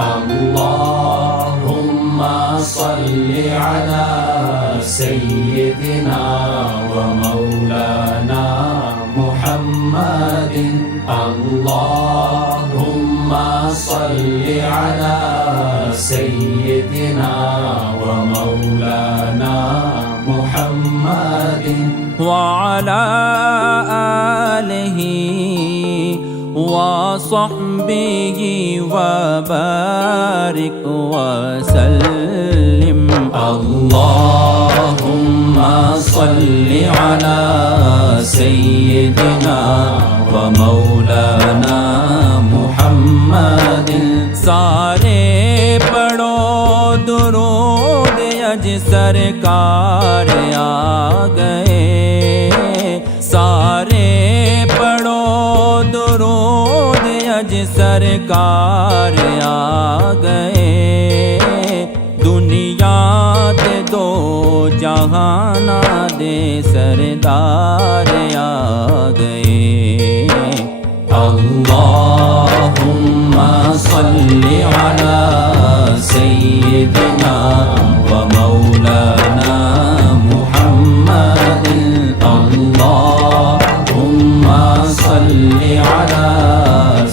अल्लाहुम्मा सल्लि अला सय्यिदिना व मौलाना मुहम्मदिन। अल्लाहुम्मा सल्लि अला सय्यिदिना व मौलाना मुहम्मदिन व अला आलिहि व सहबिहि व बारिक व सल्लिम। अल्लाहुम्मा सल्लि अला सय्यिदिना व मौलाना मुहम्मदिन। सारे पढ़ो दुरूद अज सरकार आ गए। सारे पढ़ो दुरूद अज सरकार आ गए। दुनिया ते दो जहाना दे सरदार आ गए। अल्लाहुम्मा सल्लि अला सय्यिदिना व मौलाना मुहम्मदिन। अल्लाहुम्मा सल्लि अला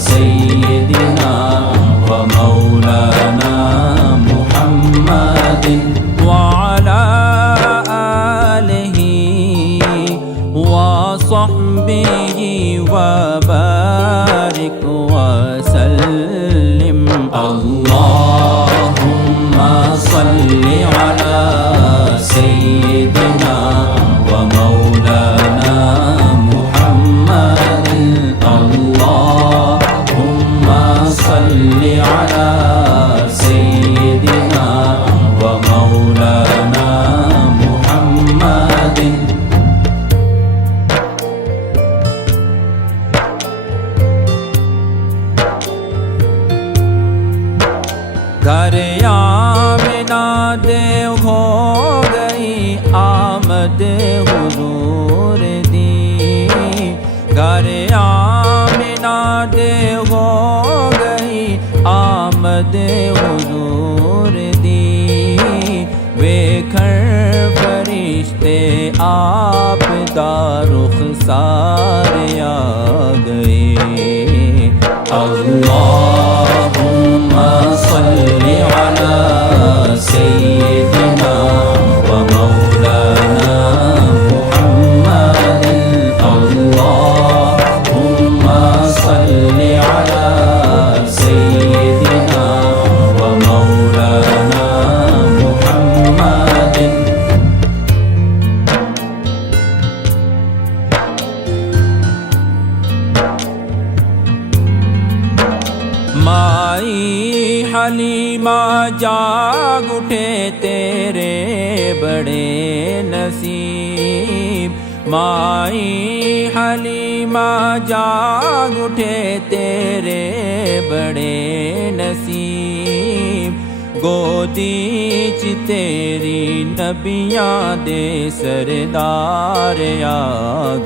सय्यिदिना व मौलाना मुहम्मदिन व अला आलिहि व सहबिहि व बारिक व सल्लिम। अल्लाहुम्मा सल्लि अला सय्यिदिना व मौलाना मुहम्मदिन। अल्लाहुम्मा सल्लि अला सय्यिदिना व मौलाना मुहम्मदिन। घर आमिना दे हो गई आमद हुजूर दी। घर आमिना दे हो गई आमद हुजूर दी। वेखर फरिश्ते आप दा रुखसार आ गए। अल्लाहुम्मा सल्लि अला सय्यिदिना व मौलाना मुहम्मदिन। अल्लाहुम्मा सल्लि अला सय्यिदिना व मौलाना मुहम्मदिन। माई हलीमा जाग उठे तेरे बड़े नसीब। माई हलीमा जाग उठे तेरे बड़े नसीब। गोदी च तेरी नबियां दे सरदार आ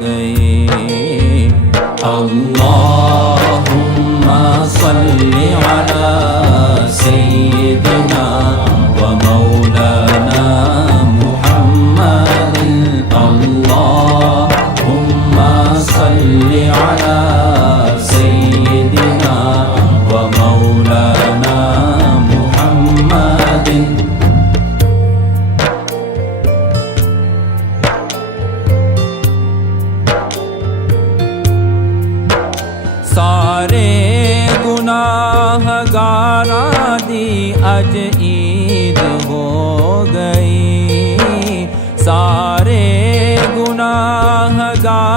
गए। अल्लाहुम्मा सल्लि अला सय्यिदिना व मौलाना मुहम्मदिन। अल्लाहुम्मा सल्लि अला सय्यिदिना व मौलाना मुहम्मदिन। सारे गुनाहगारां दी अज ईद हो गई। सारे गुनाहगारां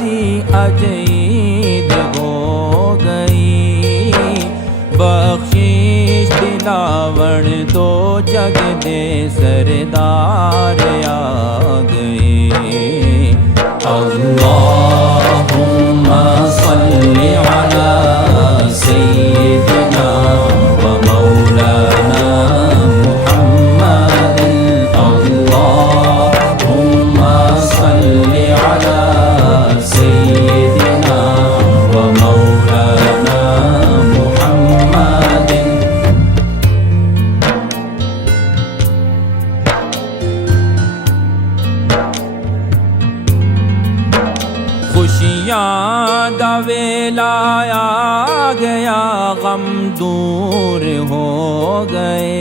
दी अज ईद हो गई। बख्शिश दिलावण दो जग दे सरदार आ गए। अल्लाहुम्मा सल्लि अला सय्यिदिना व मौलाना मुहम्मदिन। अल्लाहुम्मा सल्लि अला सय्यिदिना व मौलाना मुहम्मदिन। आ गया, गम दूर हो गए।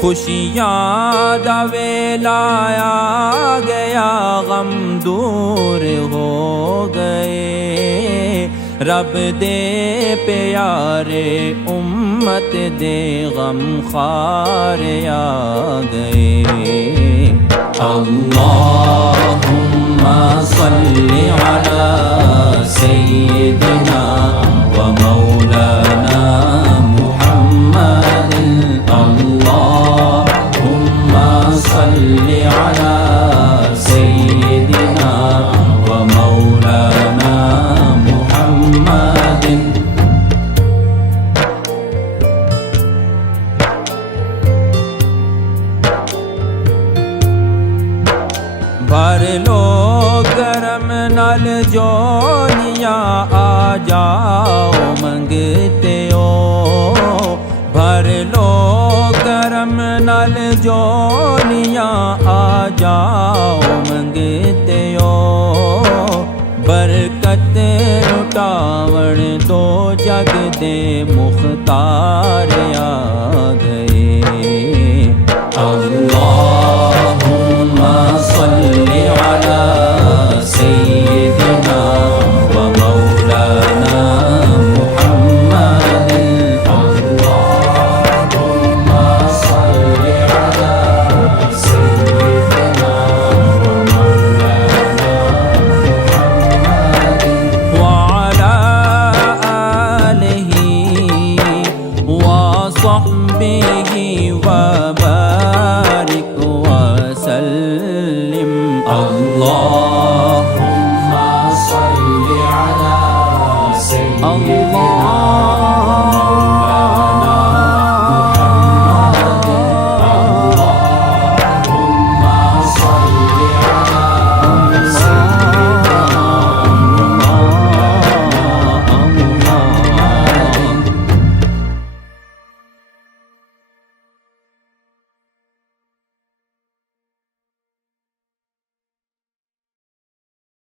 खुशियाँ दा वेला आ गया, गम दूर हो गए। रब दे प्यारे उम्मत दे गम खार आ गए। अल्लाहुम्मा सल्लि अला सय्यिदिना व मौलाना मुहम्मदिन। अल्लाहुम्मा सल्लि अला सय्यिदिना व मौलाना मुहम्मदिन। भर लो करम नल जोनियाँ, आ जाओ मंगते हो। भर लो करम नल जोनियाँ, आ जाओ मंगते हो। बरकत लुटावण दो जग दे मुख्तार आ गए। अल्लाहुम्मा सल्लि अला सय्यिदिना व मौलाना मुहम्मदिन। अल्लाहुम्मा सल्लि अला सय्यिदिना व मौलाना मुहम्मदिन व अला आलिहि व सहबिहि व बारिक वसल्लिम। अल्लाहुम्मा सल्लि अला सय्यिदिना